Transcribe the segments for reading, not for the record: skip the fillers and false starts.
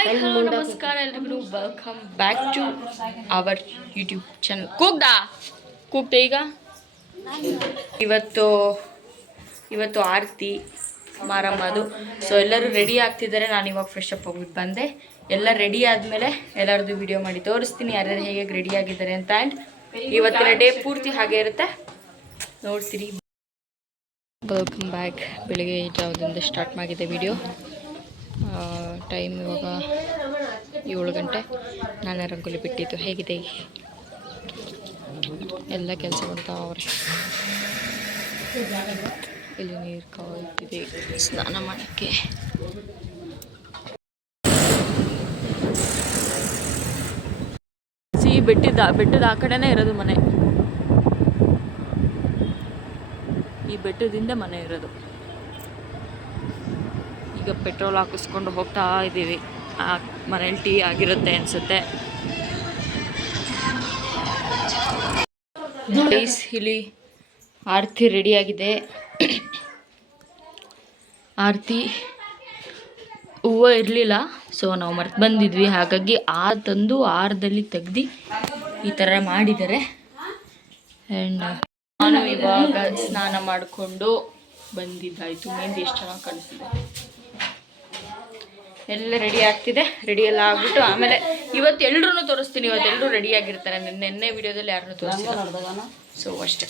Hi hello ನಮಸ್ಕಾರ ಎಲ್ರಿಗೂ welcome back to our YouTube channel. ಕೂಗ್ದೆ ಈಗ ಇವತ್ತು ಆರತಿ ಮಾರಮ್ಮದು. ಸೊ ಎಲ್ಲರೂ ರೆಡಿ ಆಗ್ತಿದ್ದಾರೆ. ನಾನು ಇವಾಗ ಫ್ರೆಶ್ ಅಪ್ ಹೋಗ್ಬಿಟ್ಟು ಬಂದೆ. ಎಲ್ಲ ರೆಡಿ ಆದಮೇಲೆ ಎಲ್ಲರದ್ದು ವಿಡಿಯೋ ಮಾಡಿ ತೋರಿಸ್ತೀನಿ ಯಾರ್ಯಾರು ಹೇಗೆ ರೆಡಿ ಆಗಿದ್ದಾರೆ ಅಂತ. ಆ್ಯಂಡ್ ಇವತ್ತಿನ ಡೇ ಪೂರ್ತಿ ಹಾಗೆ ಇರುತ್ತೆ, ನೋಡ್ತೀರಿ. Welcome back. ಬೆಳಿಗ್ಗೆ ಜಾವದಿಂದ ಸ್ಟಾರ್ಟ್ ಆಗಿದೆ ವಿಡಿಯೋ. ಟೈಮ್ ಇವಾಗ 7 ಗಂಟೆ. ನಾನು ರಂಗೋಲಿ ಬಿಟ್ಟಿದ್ದು. ಹೇಗಿದೆ ಎಲ್ಲ ಕೆಲಸ ಮಾಡ್ತಾವ್ರೆ. ಇಲ್ಲಿ ನೀರು ಕಾಯ್ತಿದೆ ಸ್ನಾನ ಮಾಡೋಕ್ಕೆ. ಬೆಟ್ಟದ ಆ ಕಡೆನೇ ಇರೋದು ಮನೆ. ಈ ಬೆಟ್ಟದಿಂದ ಮನೆ ಇರೋದು. ಈಗ ಪೆಟ್ರೋಲ್ ಹಾಕಿಸ್ಕೊಂಡು ಹೋಗ್ತಾ ಇದ್ದೀವಿ. ಆ ಮನೇಲಿ ಟೀ ಆಗಿರುತ್ತೆ ಅನಿಸುತ್ತೆ. ಇಲ್ಲಿ ಆರತಿ ರೆಡಿಯಾಗಿದೆ. ಆರತಿ ಹೂವು ಇರಲಿಲ್ಲ, ಸೊ ನಾವು ಮರ್ತು ಬಂದಿದ್ವಿ. ಹಾಗಾಗಿ ತಂದು ಆರದಲ್ಲಿ ತೆಗ್ದು ಈ ಥರ ಮಾಡಿದ್ದಾರೆ. ಆ್ಯಂಡ್ ನಾನು ಇವಾಗ ಸ್ನಾನ ಮಾಡಿಕೊಂಡು ಬಂದಿದ್ದಾಯಿತು. ಮೆಹಂದಿ ಎಷ್ಟು ಚೆನ್ನಾಗಿ ಕಾಣಿಸ್ತಿದೆ. ಎಲ್ಲ ರೆಡಿ ಆಗ್ತಿದೆ. ರೆಡಿ ಎಲ್ಲ ಆಗ್ಬಿಟ್ಟು ಆಮೇಲೆ ಇವತ್ತು ಎಲ್ಲರೂ ತೋರಿಸ್ತೀನಿ. ಇವತ್ತೆಲ್ಲರೂ ರೆಡಿ ಆಗಿರ್ತಾರೆ. ನಿನ್ನೆ ವಿಡಿಯೋದಲ್ಲಿ ಯಾರನ್ನೂ ತೋರಿಸ್ತಿಲ್ಲ. ಸೊ ಅಷ್ಟೇ,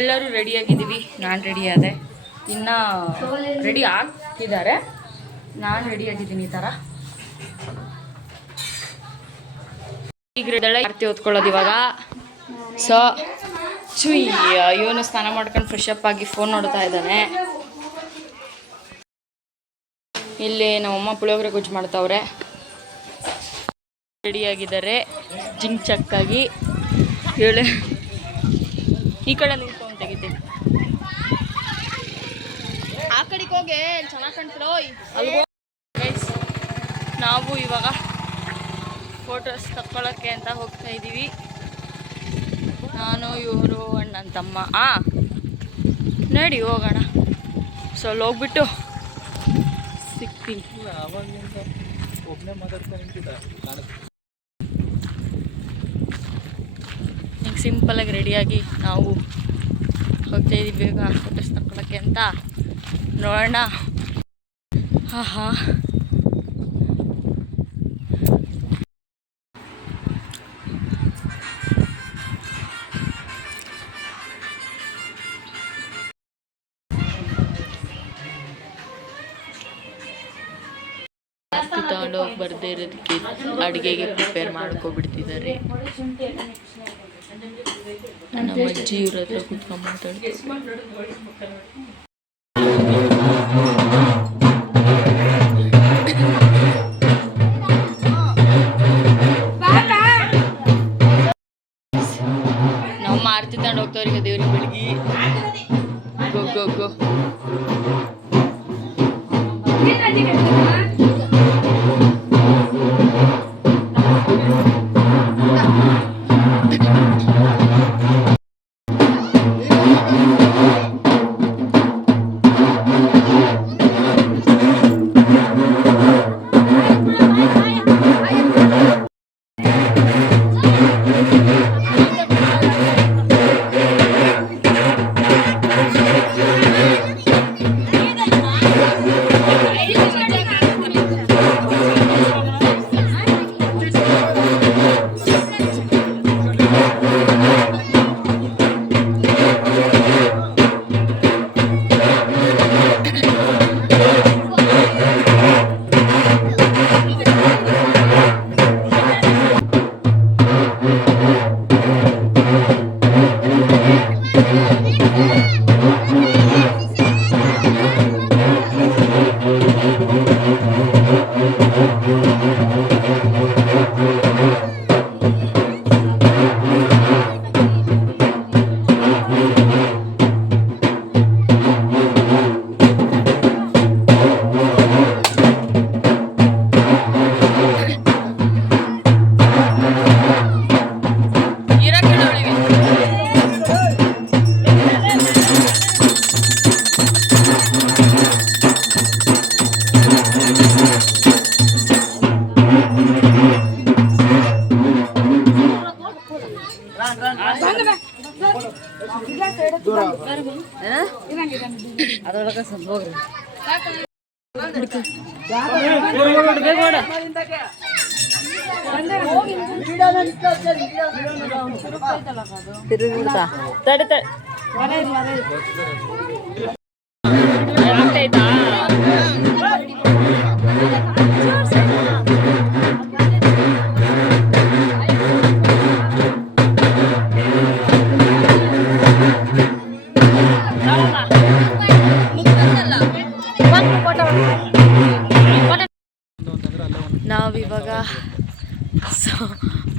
ಎಲ್ಲರೂ ರೆಡಿಯಾಗಿದ್ದೀವಿ. ನಾನು ರೆಡಿ ಆದೆ. ಇನ್ನು ರೆಡಿ ಆಗ್ತಿದ್ದಾರೆ. ನಾನು ರೆಡಿಯಾಗಿದ್ದೀನಿ ಈ ಥರ. ಈಗ ಆರತಿ ಹೊತ್ಕೊಳ್ಳೋದು ಇವಾಗ. ಸೊ ಇವನು ಸ್ನಾನ ಮಾಡ್ಕೊಂಡು ಫ್ರೆಶ್ ಅಪ್ ಆಗಿ ಫೋನ್ ನೋಡ್ತಾ ಇದ್ದಾನೆ. ಇಲ್ಲಿ ನಮ್ಮಮ್ಮ ಪುಳಿಯೋಗರೆ ಗೊಜ್ಜು ಮಾಡ್ತಾವ್ರೆ. ರೆಡಿಯಾಗಿದ್ದಾರೆ ಜಿಂಗ್ ಚಕ್ಕಾಗಿ. ಹೇಳಿ ಈ ಕಡೆ ನಿಂತ್ಕೊಂಡು ತೆಗಿತೀನಿ. ಆ ಕಡೆಗೆ ಹೋಗಿ ಚೆನ್ನಾಗಿ ಕಾಣ್ತಿರೋ ಅಲ್ಗೋ. ನಾವು ಇವಾಗ ಫೋಟೋಸ್ ತಕ್ಕೊಳ್ಳೋಕ್ಕೆ ಅಂತ ಹೋಗ್ತಾ ಇದ್ದೀವಿ. ನಾನು, ಇವರು, ಅಣ್ಣನ ತಮ್ಮ. ನಡಿ ಹೋಗೋಣ. ಸೊ ಅಲ್ಲಿ ಹೋಗ್ಬಿಟ್ಟು ಸಿಗ್ತೀನಿ. ಈಗ ಸಿಂಪಲಾಗಿ ರೆಡಿಯಾಗಿ ನಾವು ಹೋಗ್ತಾ ಇದ್ದೀವಿ ಬೇಗ ಫೋಟೋಸ್ ತಕ್ಕೊಳ್ಳೋಕ್ಕೆ ಅಂತ. ನೋಡೋಣ. ತಗೊಂಡೋಗಿ ಬರ್ದೇ ಇರೋದಕ್ಕೆ ಅಡುಗೆಗೆ ಪ್ರಿಪೇರ್ ಮಾಡ್ಕೊಬಿಡ್ತಿದ್ದಾರೆ. ನಮ್ಮ ಅಜ್ಜಿ ಇವ್ರ ಹತ್ರ ಕೂತ್ಕೊಂಡು ಮಾತಾಡ್ತೀವಿ. ನಮ್ಮ ಆರತಿ ತಗೊಂಡು ಹೋಗ್ತವ್ರಿಗೆ ದೇವ್ರಿಗೆ ಬೆಳಗ್ಗೆ ಗೋ ನಾವಿವಾಗ ಸೊ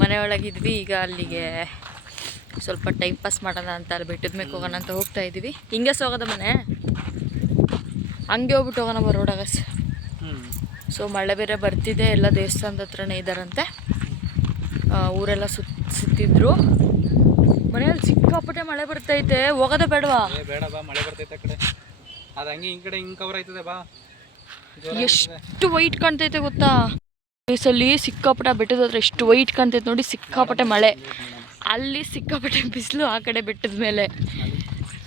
ಮನೆಯೊಳಗಿದ್ವಿ. ಈಗ ಅಲ್ಲಿಗೆ ಸ್ವಲ್ಪ ಟೈಮ್ ಪಾಸ್ ಮಾಡೋಣ ಅಂತ ಅಲ್ಲಿ ಬೆಟ್ಟದ ಮೇಲೆ ಹೋಗೋಣ ಅಂತ ಹೋಗ್ತಾ ಇದ್ದೀವಿ. ಹಿಂಗೆ ಹೋಗೋದ ಮನೆ ಹಂಗೆ ಹೋಗ್ಬಿಟ್ಟು ಹೋಗೋಣ ಬರೋಡಾಗ. ಸೊ ಮಳೆ ಬೇರೆ ಬರ್ತಿದೆ, ಎಲ್ಲ ದೇವಸ್ಥಾನದ ಹತ್ರನೇ ಇದ್ದಾರಂತೆ. ಊರೆಲ್ಲ ಸುತ್ತಿದ್ರು. ಮನೆಯಲ್ಲಿ ಸಿಕ್ಕಾಪಟ್ಟೆ ಮಳೆ ಬರ್ತೈತೆ, ಹೋಗೋದೇ ಬೇಡವಾ? ಮಳೆ ಬರ್ತೈತೆ ಕಡೆ ಅದು ಹಂಗೆ ಈ ಕಡೆ ಹಿಂಗೆ ಕವರ್ ಆಯ್ತದೆ ಬಾ. ಎಷ್ಟು ವೈಟ್ ಕಾಣ್ತೈತೆ ಗೊತ್ತಾ? ಅಲ್ಲಿ ಸಿಕ್ಕಾಪಟ್ಟೆ ಬೆಟ್ಟದ ಹತ್ರ ಎಷ್ಟು ವೈಟ್ ಕಾಣ್ತೈತೆ ನೋಡಿ. ಸಿಕ್ಕಾಪಟ್ಟೆ ಮಳೆ, ಅಲ್ಲಿ ಸಿಕ್ಕಾಪಟ್ಟೆ ಬಿಸಿಲು. ಆ ಕಡೆ ಬೆಟ್ಟದ ಮೇಲೆ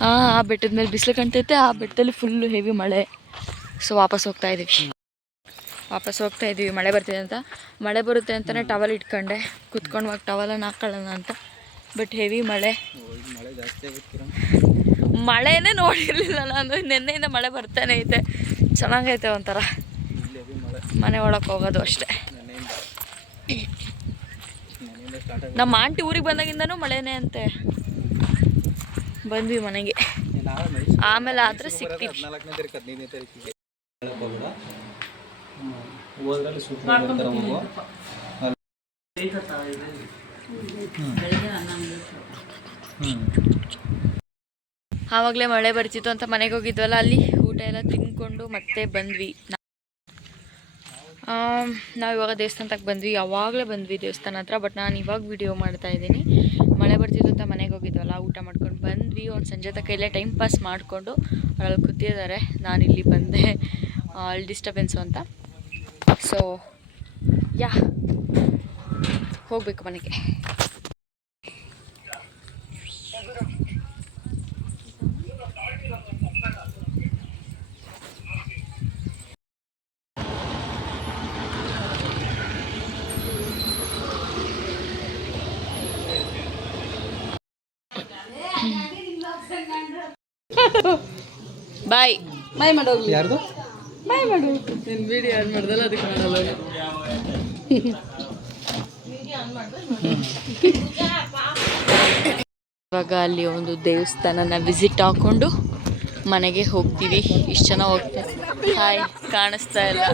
ಆ ಬೆಟ್ಟದ ಮೇಲೆ ಬಿಸಿಲು ಕಾಣ್ತೈತೆ, ಆ ಬೆಟ್ಟದಲ್ಲಿ ಫುಲ್ಲು ಹೆವಿ ಮಳೆ. ಸೊ ವಾಪಸ್ ಹೋಗ್ತಾ ಇದ್ದೀವಿ. ಮಳೆ ಬರ್ತಿದೆ ಅಂತ, ಮಳೆ ಬರುತ್ತೆ ಅಂತಲೇ ಟವಲ್ ಇಟ್ಕೊಂಡೆ ಕುತ್ಕೊಂಡವಾಗ ಟವಲನ್ನು ಹಾಕೊಳ್ಳೋಣ ಅಂತ. ಬಟ್ ಹೆವಿ ಮಳೆ ಮಳೆನೇ ನೋಡಿರಲಿಲ್ಲ ನಾನು. ನೆನ್ನೆಯಿಂದ ಮಳೆ ಬರ್ತಾನೆ ಐತೆ, ಚೆನ್ನಾಗೈತೆ ಒಂಥರ. ಮನೆ ಒಳಗೆ ಹೋಗೋದು ಅಷ್ಟೇ. ನಮ್ಮ ಆಂಟಿ ಊರಿಗೆ ಬಂದಾಗಿಂದನೂ ಮಳೆನೇ ಅಂತೆ. ಬಂದ್ವಿ ಮನೆಗೆ, ಆಮೇಲೆ ಆದರೆ ಸಿಗ್ತೀವಿ. ಆವಾಗಲೇ ಮಳೆ ಬರ್ತಿತ್ತು ಅಂತ ಮನೆಗೆ ಹೋಗಿದ್ವಲ್ಲ, ಅಲ್ಲಿ ಊಟ ಎಲ್ಲ ತಿನ್ಕೊಂಡು ಮತ್ತೆ ಬಂದ್ವಿ. ನಾವು ಇವಾಗ ದೇವಸ್ಥಾನಕ್ಕೆ ಬಂದ್ವಿ, ಯಾವಾಗಲೇ ಬಂದ್ವಿ ದೇವಸ್ಥಾನ ಹತ್ರ. ಬಟ್ ನಾನು ಇವಾಗ ವಿಡಿಯೋ ಮಾಡ್ತಾ ಇದ್ದೀನಿ. ಮಳೆ ಬರ್ತಿತ್ತು ಅಂತ ಮನೆಗೆ ಹೋಗಿದ್ವಲ್ಲ, ಊಟ ಮಾಡ್ಕೊಂಡು ಬಂದ್ವಿ. ಒಂದು ಸಂಜೆ ತನಕ ಇಲ್ಲೇ ಟೈಮ್ ಪಾಸ್ ಮಾಡಿಕೊಂಡು ಅಲ್ಲಿ ಕೂತಿದ್ದಾರೆ. ನಾನಿಲ್ಲಿ ಬಂದೆ, ಅಲ್ಲಿ ಡಿಸ್ಟರ್ಬೆನ್ಸು ಅಂತ. ಸೊ ಯಾ ಹೋಗಬೇಕು ಮನೆಗೆ. ಬಾಯ್ ಬಾಯ್ ಮಾಡೋಗಿ. ಯಾರ್ದು ಬಾಯ್ ಮಾಡು. ನೀನು ವಿಡಿಯೋ ಆನ್ ಮಾಡ್ದಲ್ಲ, ಅದಕ್ಕೆ ಮಾಡಲ್ಲ. ಇವಾಗ ಅಲ್ಲಿ ಒಂದು ದೇವಸ್ಥಾನನ ವಿಸಿಟ್ ಹಾಕ್ಕೊಂಡು ಮನೆಗೆ ಹೋಗ್ತೀವಿ. ಇಷ್ಟು ಜನ ಹೋಗ್ತೇವೆ. ಹಾಯ್, ಕಾಣಿಸ್ತಾ ಇಲ್ಲ.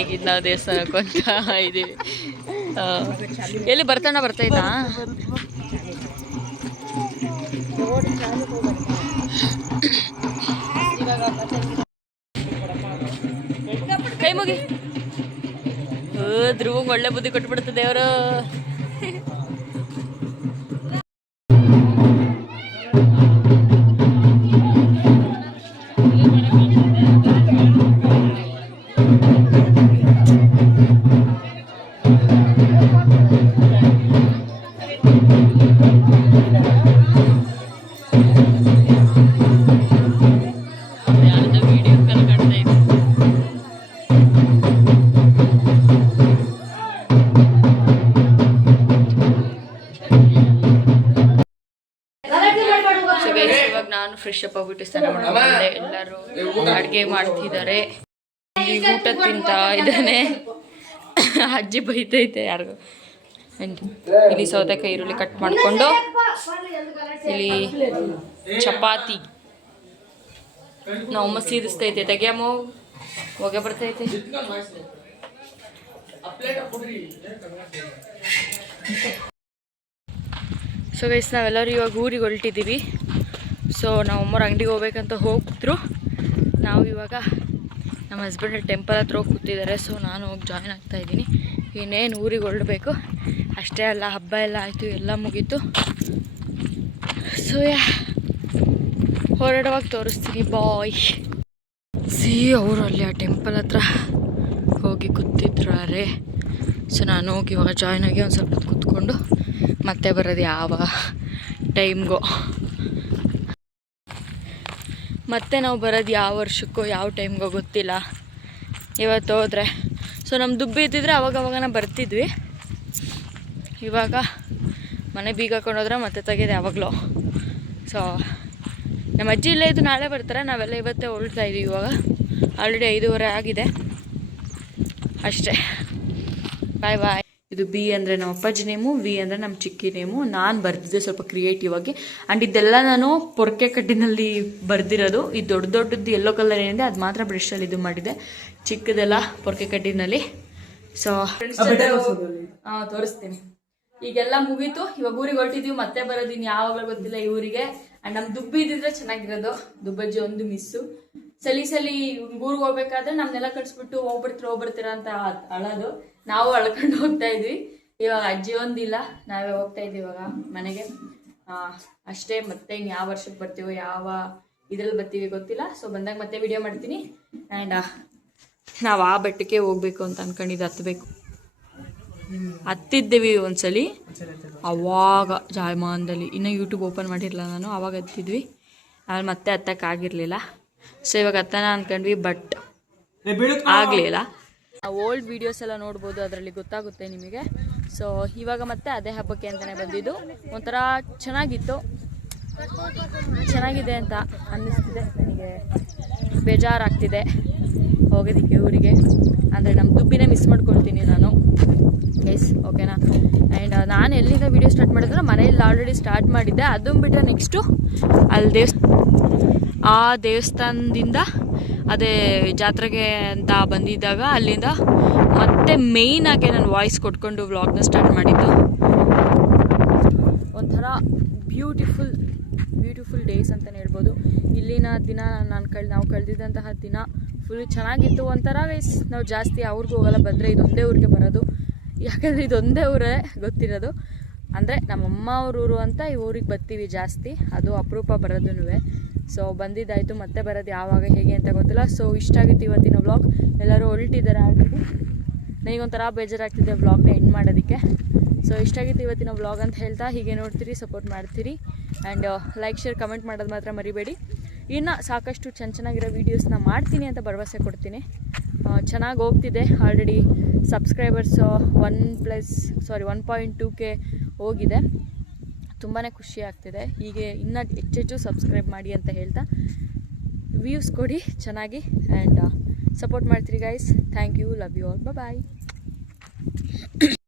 ಈಗ ನಾವು ದೇವಸ್ಥಾನಕ್ಕೆ ಹೋಗ್ತಾ ಇದ್ದೀವಿ. ಎಲ್ಲಿ ಬರ್ತಾಯಿದ್ದಾ? ಕೈ ಮುಗಿ. ಧ್ರುವಂಗ್ ಒಳ್ಳೆ ಬುದ್ಧಿ ಕೊಟ್ಬಿಡುತ್ತೆ ದೇವರು. ನಾನು ಫ್ರೆಶ್ ಅಪ್ ಆಗಿಬಿಟ್ಟು ಸ್ನಾನ ಮಾಡ್ಕೊಂಡೆ. ಎಲ್ಲರೂ ಅಡುಗೆ ಮಾಡ್ತಿದ್ದಾರೆ. ಊಟ ತಿಂತಾ ಇದ್ದಾನೆ. ಅಜ್ಜಿ ಬೈತೈತೆ ಯಾರಿಗೂ. ಇಲ್ಲಿ ಸೌತೆಕಾಯಿ ಈರುಳ್ಳಿ ಕಟ್ ಮಾಡಿಕೊಂಡು, ಇಲ್ಲಿ ಚಪಾತಿ ನಮ್ಮಮ್ಮ ಸೀದಿಸ್ತೈತೆ. ತೆಗಿಯಮ್ಮ, ಹೊಗೆ ಬರ್ತೈತೆ. ಸೊ ಗೈಸ್, ನಾವೆಲ್ಲರೂ ಇವಾಗ ಊರಿಗೆ ಹೊರಟಿದ್ದೀವಿ. ಸೊ ನಮ್ಮಮ್ಮವ್ರ ಅಂಗಡಿಗೆ ಹೋಗ್ಬೇಕಂತ ಹೋಗಿದ್ರು. ನಾವು ಇವಾಗ ನಮ್ಮ ಹಸ್ಬೆಂಡ್ ಟೆಂಪಲ್ ಹತ್ರ ಹೋಗಿ ಕೂತಿದ್ದಾರೆ. ಸೊ ನಾನು ಹೋಗಿ ಜಾಯ್ನ್ ಆಗ್ತಾಯಿದ್ದೀನಿ. ಇನ್ನೇನು ಊರಿಗೆ ಹೊರಡಬೇಕು ಅಷ್ಟೇ. ಅಲ್ಲ, ಹಬ್ಬ ಎಲ್ಲ ಆಯಿತು, ಎಲ್ಲ ಮುಗೀತು. ಸೊ ಹೊರಡುವಾಗ ತೋರಿಸ್ತೀನಿ. ಬಾಯ್. ಅವರು ಅಲ್ಲಿ ಆ ಟೆಂಪಲ್ ಹತ್ರ ಹೋಗಿ ಕೂತಿದ್ದಾರೆ. ಸೊ ನಾನು ಹೋಗಿ ಇವಾಗ ಜಾಯ್ನ್ ಆಗಿ ಒಂದು ಸ್ವಲ್ಪ ಕೂತ್ಕೊಂಡು ಮತ್ತೆ ಬರೋದು ಯಾವ ಟೈಮ್ಗೋ. ಮತ್ತೆ ನಾವು ಬರೋದು ಯಾವ ವರ್ಷಕ್ಕೋ ಯಾವ ಟೈಮ್ಗೋ ಗೊತ್ತಿಲ್ಲ. ಇವತ್ತು ಹೋದರೆ ಸೊ ನಮ್ಮ ದುಬ್ಬಿ ಇದ್ದಿದ್ರೆ ಅವಾಗವಾಗ ಬರ್ತಿದ್ವಿ. ಇವಾಗ ಮನೆ ಬೀಗ ಹಾಕೊಂಡೋದ್ರೆ ಮತ್ತೆ ತೆಗೆದು ಯಾವಾಗಲೂ. ಸೊ ನಮ್ಮ ಅಜ್ಜಿ ಇಲ್ಲೇ ಇದು ನಾಳೆ ಬರ್ತಾರೆ, ನಾವೆಲ್ಲ ಇವತ್ತೇ ಹೊರಡ್ತಾ ಇದ್ದೀವಿ. ಇವಾಗ ಆಲ್ರೆಡಿ 5:15 ಆಗಿದೆ ಅಷ್ಟೇ. ಬಾಯ್ ಬಾಯ್. ಇದು ಬಿ ಅಂದರೆ ನಮ್ಮ ಅಪ್ಪಾಜಿ ನೇಮು, ವಿ ಅಂದರೆ ನಮ್ಮ ಚಿಕ್ಕಿ ನೇಮು. ನಾನು ಬರೆದಿದ್ದೆ ಸ್ವಲ್ಪ ಕ್ರಿಯೇಟಿವ್ ಆಗಿ. ಆ್ಯಂಡ್ ಇದೆಲ್ಲ ನಾನು ಪೊರ್ಕೆ ಕಡ್ಡಿನಲ್ಲಿ ಬರೆದಿರೋದು. ಈ ದೊಡ್ಡದ್ದು ಯೆಲ್ಲೋ ಕಲರ್ ಏನಿದೆ ಅದು ಮಾತ್ರ ಬ್ರಷಲ್ಲಿ ಇದು ಮಾಡಿದೆ, ಚಿಕ್ಕದೆಲ್ಲ ಪೊರ್ಕೆ ಕಡ್ಡಿನಲ್ಲಿ. ಸೊ ತೋರಿಸ್ತೀನಿ. ಈಗೆಲ್ಲ ಮುಗೀತು, ಇವಾಗ ಊರಿಗೆ ಹೊರಟಿದ್ದೀವಿ. ಮತ್ತೆ ಬರೋದು ಇನ್ನು ಯಾವಾಗಲೂ ಗೊತ್ತಿಲ್ಲ ಈ ಊರಿಗೆ. ಆ್ಯಂಡ್ ನಮ್ಮ ದುಬ್ಬಿ ಇದ್ದಿದ್ರೆ ಚೆನ್ನಾಗಿರೋದು. ದುಬ್ಬಜ್ಜಿ ಒಂದು ಮಿಸ್ಸು. ಸಲಿ ಊರಿಗೆ ಹೋಗ್ಬೇಕಾದ್ರೆ ನಮ್ನೆಲ್ಲ ಕಳಿಸ್ಬಿಟ್ಟು ಹೋಗ್ಬಿಡ್ತೀರಾ ಅಂತ ಅಳೋದು. ನಾವು ಅಳ್ಕೊಂಡು ಹೋಗ್ತಾ ಇದ್ವಿ. ಇವಾಗ ಅಜ್ಜಿ ಒಂದಿಲ್ಲ, ನಾವೇ ಹೋಗ್ತಾ ಇದ್ವಿ ಇವಾಗ ಮನೆಗೆ ಅಷ್ಟೇ. ಮತ್ತೆ ಇನ್ನು ಯಾವ ವರ್ಷಕ್ಕೆ ಬರ್ತೀವೋ ಯಾವ ಇದ್ರಲ್ಲಿ ಬರ್ತೀವಿ ಗೊತ್ತಿಲ್ಲ. ಸೊ ಬಂದಾಗ ಮತ್ತೆ ವಿಡಿಯೋ ಮಾಡ್ತೀನಿ. ಆ್ಯಂಡ್ ನಾವು ಆ ಬೆಟ್ಟಕ್ಕೆ ಹೋಗ್ಬೇಕು ಅಂತ ಅನ್ಕೊಂಡಿದ್ದು, ಹತ್ತಿದ್ದೀವಿ ಒಂದ್ಸಲಿ, ಅವಾಗ ಜಾಯಮಾನದಲ್ಲಿ ಇನ್ನೂ ಯೂಟ್ಯೂಬ್ ಓಪನ್ ಮಾಡಿರಲಿಲ್ಲ ನಾನು, ಅವಾಗ ಹತ್ತಿದ್ವಿ. ಅಲ್ಲಿ ಮತ್ತೆ ಹತ್ತಕ್ಕಾಗಿರಲಿಲ್ಲ. ಸೊ ಇವಾಗ ಹತ್ತನ ಅಂದ್ಕೊಂಡ್ವಿ, ಬಟ್ ಆಗಲಿಲ್ಲ. ಓಲ್ಡ್ ವೀಡಿಯೋಸ್ ಎಲ್ಲ ನೋಡ್ಬೋದು, ಅದರಲ್ಲಿ ಗೊತ್ತಾಗುತ್ತೆ ನಿಮಗೆ. ಸೊ ಇವಾಗ ಮತ್ತೆ ಅದೇ ಹಬ್ಬಕ್ಕೆ ಅಂತಲೇ ಬಂದಿದ್ದು. ಒಂಥರ ಚೆನ್ನಾಗಿದೆ ಅಂತ ಅನ್ನಿಸ್ತಿದೆ ನನಗೆ. ಬೇಜಾರಾಗ್ತಿದೆ ಹೋಗೋದಕ್ಕೆ ಊರಿಗೆ. ಅಂದರೆ ನಮ್ಮ ದುಬ್ಬಿನೇ ಮಿಸ್ ಮಾಡ್ಕೊಳ್ತೀನಿ ನಾನು ಗೈಸ್, ಓಕೆನಾ. ಆ್ಯಂಡ್ ನಾನು ಎಲ್ಲಿಂದ ವೀಡಿಯೋ ಸ್ಟಾರ್ಟ್ ಮಾಡಿದ್ರೆ ಮನೆಯಲ್ಲಿ ಆಲ್ರೆಡಿ ಸ್ಟಾರ್ಟ್ ಮಾಡಿದ್ದೆ. ಅದನ್ನು ಬಿಟ್ಟರೆ ನೆಕ್ಸ್ಟು ಅಲ್ಲಿ ಆ ದೇವಸ್ಥಾನದಿಂದ ಅದೇ ಜಾತ್ರೆಗೆ ಅಂತ ಬಂದಿದ್ದಾಗ ಅಲ್ಲಿಂದ ಮತ್ತೆ ಮೇಯ್ನಾಗೆ ನಾನು ವಾಯ್ಸ್ ಕೊಟ್ಕೊಂಡು ವ್ಲಾಗ್ನ ಸ್ಟಾರ್ಟ್ ಮಾಡಿದ್ದು. ಒಂಥರ ಬ್ಯೂಟಿಫುಲ್ ಡೇಸ್ ಅಂತಲೇ ಹೇಳ್ಬೋದು. ಇಲ್ಲಿನ ದಿನ ನಾವು ಕಳೆದಿದ್ದಂತಹ ದಿನ ಫುಲ್ ಚೆನ್ನಾಗಿತ್ತು. ಒಂಥರ ಗೈಸ್, ನಾವು ಜಾಸ್ತಿ ಅವ್ರಿಗೆ ಹೋಗಲ್ಲ, ಬಂದರೆ ಇದೊಂದೇ ಊರಿಗೆ ಬರೋದು. ಯಾಕಂದರೆ ಇದೊಂದೇ ಊರೇ ಗೊತ್ತಿರೋದು. ಅಂದರೆ ನಮ್ಮಮ್ಮ ಅವ್ರ ಊರು ಅಂತ ಈ ಊರಿಗೆ ಬರ್ತೀವಿ ಜಾಸ್ತಿ, ಅದು ಅಪರೂಪ ಬರೋದೂ. ಸೊ ಬಂದಿದ್ದಾಯಿತು, ಮತ್ತೆ ಬರೋದು ಯಾವಾಗ ಹೇಗೆ ಅಂತ ಗೊತ್ತಿಲ್ಲ. ಸೊ ಇಷ್ಟ ಆಗಿತ್ತು ಇವತ್ತಿನ ವ್ಲಾಗ್. ಎಲ್ಲರೂ ಹೊರಟಿದ್ದಾರೆ ಆಲ್ರೆಡಿ. ನನಗೊಂಥರ ಬೇಜಾರಾಗ್ತಿದೆ ವ್ಲಾಗ್ನ ಎಂಡ್ ಮಾಡೋದಕ್ಕೆ. ಸೊ ಇಷ್ಟ ಆಗಿತ್ತು ಇವತ್ತಿನ ವ್ಲಾಗ್ ಅಂತ ಹೇಳ್ತಾ, ಹೀಗೆ ನೋಡ್ತೀರಿ, ಸಪೋರ್ಟ್ ಮಾಡ್ತೀರಿ. ಆ್ಯಂಡ್ ಲೈಕ್ ಶೇರ್ ಕಮೆಂಟ್ ಮಾಡೋದು ಮಾತ್ರ ಮರಿಬೇಡಿ. ಇನ್ನು ಸಾಕಷ್ಟು ಚೆನ್ನಾಗಿರೋ ವೀಡಿಯೋಸ್ನ ಮಾಡ್ತೀನಿ ಅಂತ ಭರವಸೆ ಕೊಡ್ತೀನಿ. ಚೆನ್ನಾಗಿ ಹೋಗ್ತಿದೆ. ಆಲ್ರೆಡಿ ಸಬ್ಸ್ಕ್ರೈಬರ್ಸ್ 1.2K ಹೋಗಿದೆ. ತುಂಬಾ ಖುಷಿ ಆಗ್ತಿದೆ. ಹೀಗೆ ಇನ್ನೂ ಹೆಚ್ಚೆಚ್ಚು ಸಬ್ಸ್ಕ್ರೈಬ್ ಮಾಡಿ ಅಂತ ಹೇಳ್ತಾ, ವ್ಯೂಸ್ ಕೊಡಿ ಚೆನ್ನಾಗಿ. ಆ್ಯಂಡ್ ಸಪೋರ್ಟ್ ಮಾಡ್ತೀರಿ guys. Thank you, love you all, bye.